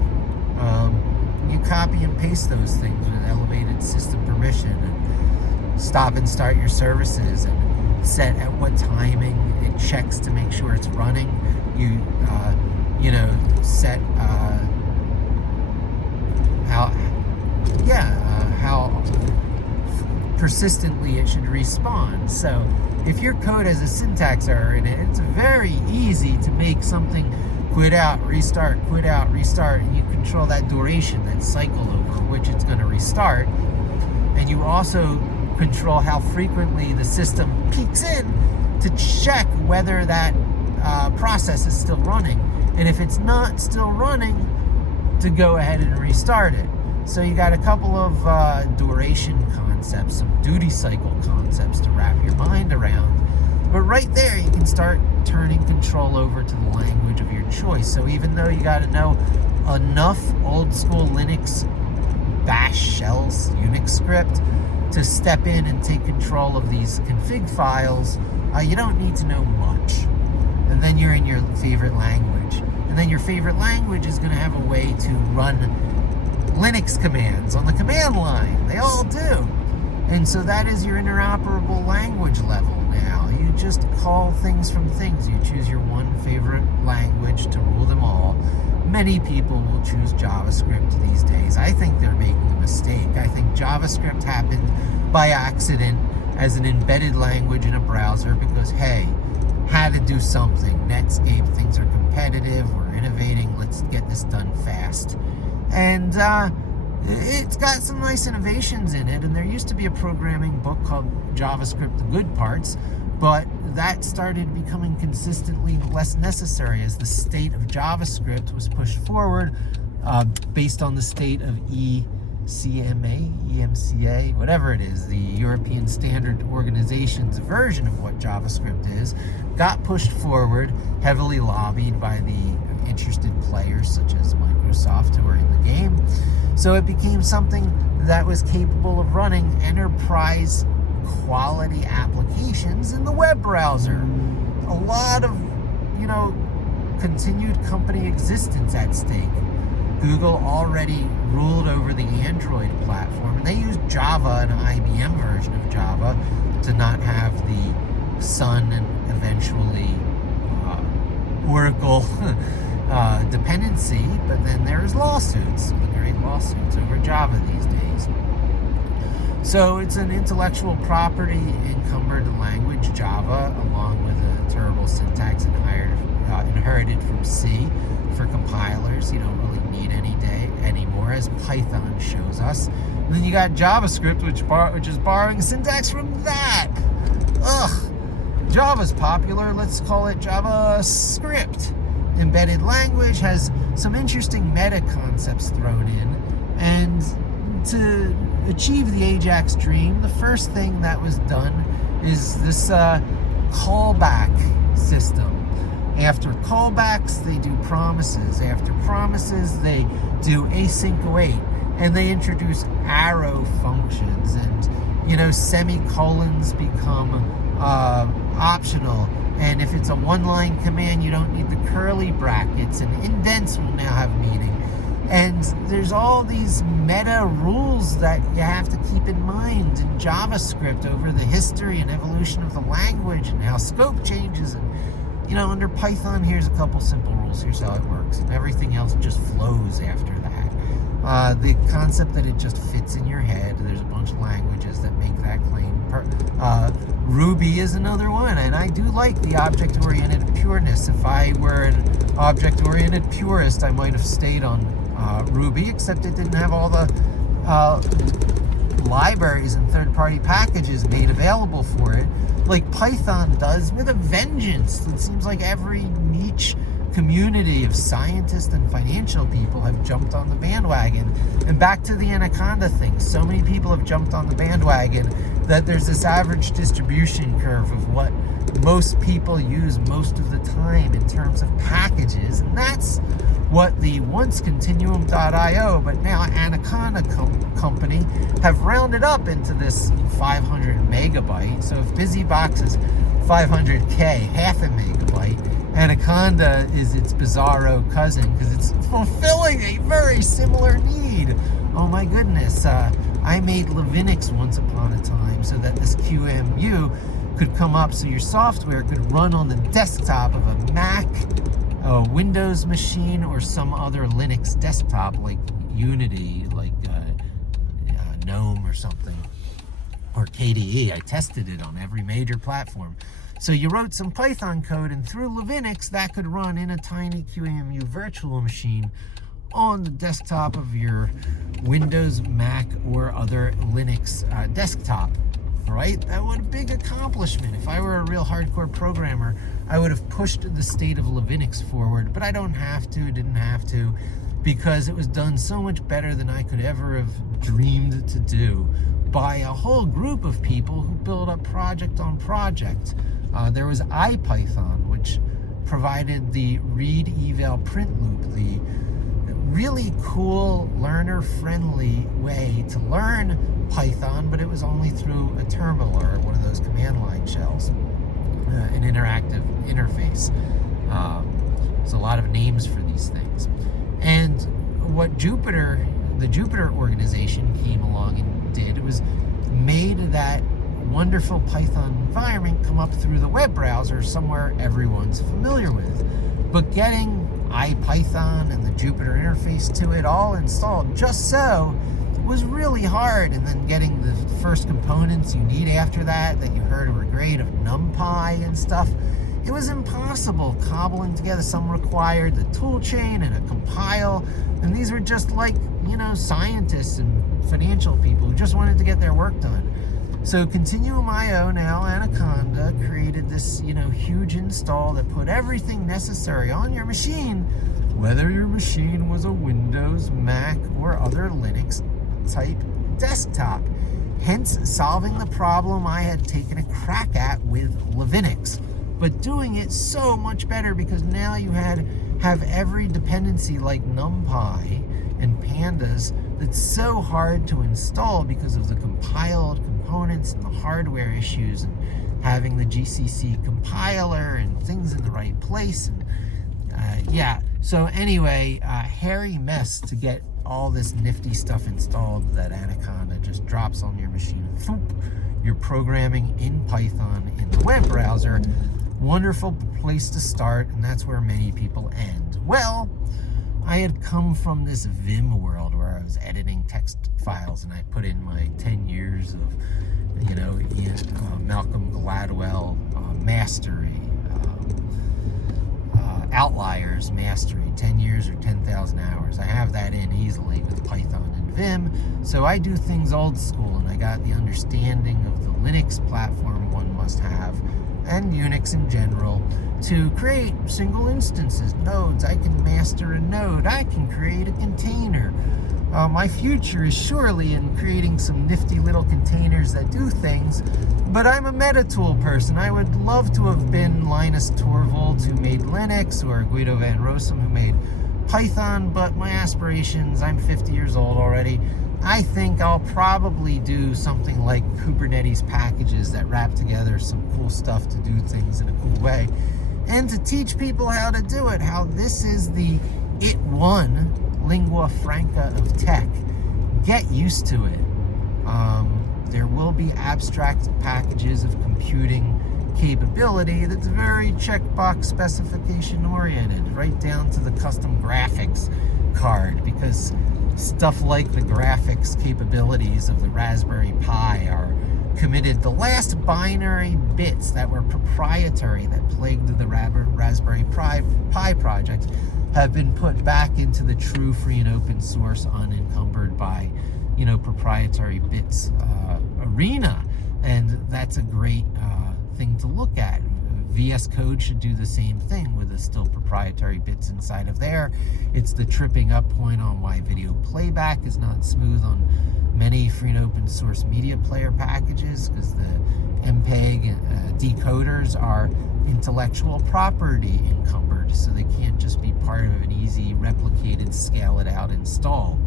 You copy and paste those things with elevated system permission, and stop and start your services, and set at what timing it checks to make sure it's running. You set how persistently it should respond. So if your code has a syntax error in it, it's very easy to make something quit out, restart, and you control that duration, that cycle over which it's going to restart. And you also control how frequently the system peeks in to check whether that process is still running. And if it's not still running, to go ahead and restart it. So you got a couple of duration concepts, some duty cycle concepts to wrap your mind around. But right there, you can start turning control over to the language of your choice. So even though you got to know enough old school Linux bash shells, Unix script, to step in and take control of these config files, you don't need to know much. And then you're in your favorite language. And then your favorite language is going to have a way to run Linux commands on the command line. They all do. And so that is your interoperable language level now. You just call things from things. You choose your one favorite language to rule them all. Many people will choose JavaScript these days. I think they're making a mistake. I think JavaScript happened by accident as an embedded language in a browser because, hey, had to do something. Netscape, things are competitive, we're innovating, let's get this done fast. And it's got some nice innovations in it, and there used to be a programming book called JavaScript, The Good Parts, but that started becoming consistently less necessary as the state of JavaScript was pushed forward based on the state of EMCA, whatever it is, the European Standard Organization's version of what JavaScript is, got pushed forward, heavily lobbied by the interested players such as Microsoft who are in the game. So it became something that was capable of running enterprise quality applications in the web browser. A lot of, continued company existence at stake. Google already ruled over the Android platform, and they used Java, an IBM version of Java, to not have the Sun and eventually Oracle dependency. But then there's lawsuits, the great lawsuits over Java these days. So it's an intellectual property encumbered language, Java, along with a terrible syntax inherited from C for compilers. You don't really need anymore, as Python shows us. And then you got JavaScript, which is borrowing syntax from that. Java's popular. Let's call it JavaScript. Embedded language has some interesting meta concepts thrown in, and to achieve the Ajax dream, the first thing that was done is this callback system. After callbacks, they do promises. After promises, they do async await. And they introduce arrow functions. And, semicolons become optional. And if it's a one-line command, you don't need the curly brackets. And indents will now have meaning. And there's all these meta rules that you have to keep in mind in JavaScript over the history and evolution of the language and how scope changes. And, under Python, here's a couple simple rules. Here's how it works. And everything else just flows after that. The concept that it just fits in your head, there's a bunch of languages that make that claim. Ruby is another one, and I do like the object-oriented pureness. If I were an object-oriented purist, I might have stayed on Ruby, except it didn't have all the libraries and third-party packages made available for it, like Python does with a vengeance. It seems like every niche community of scientists and financial people have jumped on the bandwagon. And back to the Anaconda thing, so many people have jumped on the bandwagon that there's this average distribution curve of what most people use most of the time in terms of packages, and that's what the once Continuum.io, but now Anaconda company, have rounded up into this 500 megabyte. So if BusyBox is 500K, half a megabyte, Anaconda is its bizarro cousin because it's fulfilling a very similar need. Oh my goodness. I made Levinix once upon a time so that this QEMU could come up, so your software could run on the desktop of a Mac, a Windows machine, or some other Linux desktop like Unity, like GNOME or something, or KDE. I tested it on every major platform. So you wrote some Python code, and through Linux, that could run in a tiny QEMU virtual machine on the desktop of your Windows, Mac, or other Linux desktop, right? That was a big accomplishment. If I were a real hardcore programmer, I would have pushed the state of Linux forward, but I didn't have to, because it was done so much better than I could ever have dreamed to do by a whole group of people who built up project on project. There was Ipython, which provided the read, eval, print loop, the really cool, learner-friendly way to learn Python, but it was only through a terminal or one of those command line shells, an interactive interface. There's a lot of names for these things. And what the Jupyter organization came along and did was made that wonderful Python environment come up through the web browser, somewhere everyone's familiar with. But getting Ipython and the Jupyter interface to it all installed just so was really hard. And then getting the first components you need after that you heard were great, of NumPy and stuff, it was impossible cobbling together. Some required the tool chain and a compile, and these were just like, scientists and financial people who just wanted to get their work done. So Continuum.io, now Anaconda, created this, huge install that put everything necessary on your machine, whether your machine was a Windows, Mac, or other Linux type desktop. Hence solving the problem I had taken a crack at with Linux, but doing it so much better, because now you have every dependency like NumPy and Pandas that's so hard to install because of the compiled components and the hardware issues, and having the GCC compiler and things in the right place. And so anyway, hairy mess to get all this nifty stuff installed that Anaconda just drops on your machine. Thump, you're programming in Python in the web browser. Wonderful place to start, and that's where many people end. Well, I had come from this Vim world where I was editing text files, and I put in my 10 years of, Malcolm Gladwell mastery, outliers mastery, 10 years or 10,000 hours. I have that in easily with Python and Vim. So I do things old school, and I got the understanding of the Linux platform one must have, and Unix in general, to create single instances, nodes. I can master a node. I can create a container. My future is surely in creating some nifty little containers that do things, but I'm a meta-tool person. I would love to have been Linus Torvalds, who made Linux, or Guido van Rossum, who made Python, but my aspirations, I'm 50 years old already. I think I'll probably do something like Kubernetes packages that wrap together some cool stuff to do things in a cool way, and to teach people how to do it, how this is the IT1 lingua franca of tech. Get used to it. There will be abstract packages of computing capability that's very checkbox specification oriented, right down to the custom graphics card, because stuff like the graphics capabilities of the Raspberry Pi are committed. The last binary bits that were proprietary that plagued the Raspberry Pi project have been put back into the true free and open source, unencumbered by, proprietary bits arena. And that's a great thing to look at. VS Code should do the same thing with the still proprietary bits inside of there. It's the tripping up point on why video playback is not smooth on many free and open source media player packages, because the MPEG decoders are intellectual property encumbered, so they can't just be part of an easy replicated, scale it out install.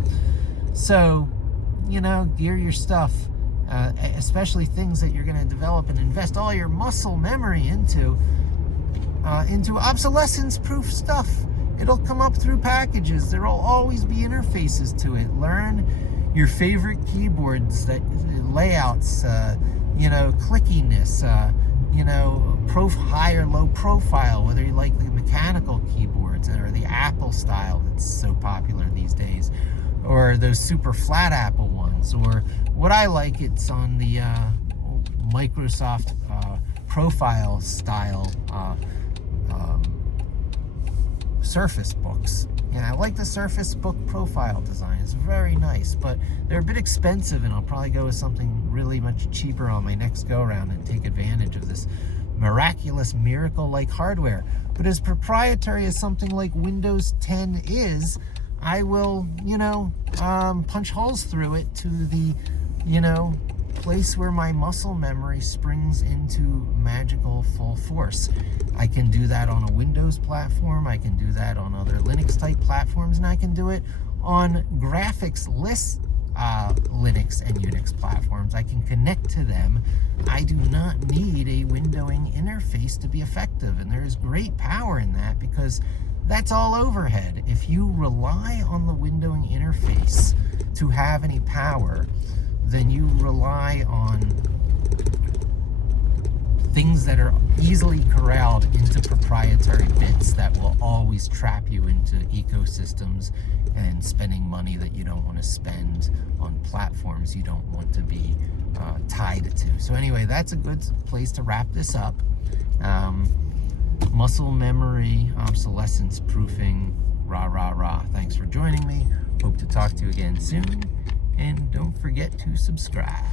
So, gear your stuff, especially things that you're going to develop and invest all your muscle memory into obsolescence-proof stuff. It'll come up through packages. There will always be interfaces to it. Learn your favorite keyboards, that layouts, clickiness, high or low profile, whether you like the mechanical keyboards or the Apple style that's so popular these days, or those super flat Apple ones, or what I like, it's on the Microsoft profile style Surface Books. And I like the Surface Book profile design. It's very nice, but they're a bit expensive, and I'll probably go with something really much cheaper on my next go-around and take advantage of this miraculous miracle-like hardware. But as proprietary as something like Windows 10 is, I will, punch holes through it to the, place where my muscle memory springs into magical full force. I can do that on a Windows platform, I can do that on other Linux type platforms, and I can do it on graphics-less Linux and Unix platforms. I can connect to them. I do not need a windowing interface to be effective, and there is great power in that because that's all overhead. If you rely on the windowing interface to have any power, then you rely on things that are easily corralled into proprietary bits that will always trap you into ecosystems and spending money that you don't want to spend on platforms you don't want to be tied to. So anyway, that's a good place to wrap this up. Muscle memory, obsolescence proofing, rah, rah, rah. Thanks for joining me. Hope to talk to you again soon. And don't forget to subscribe.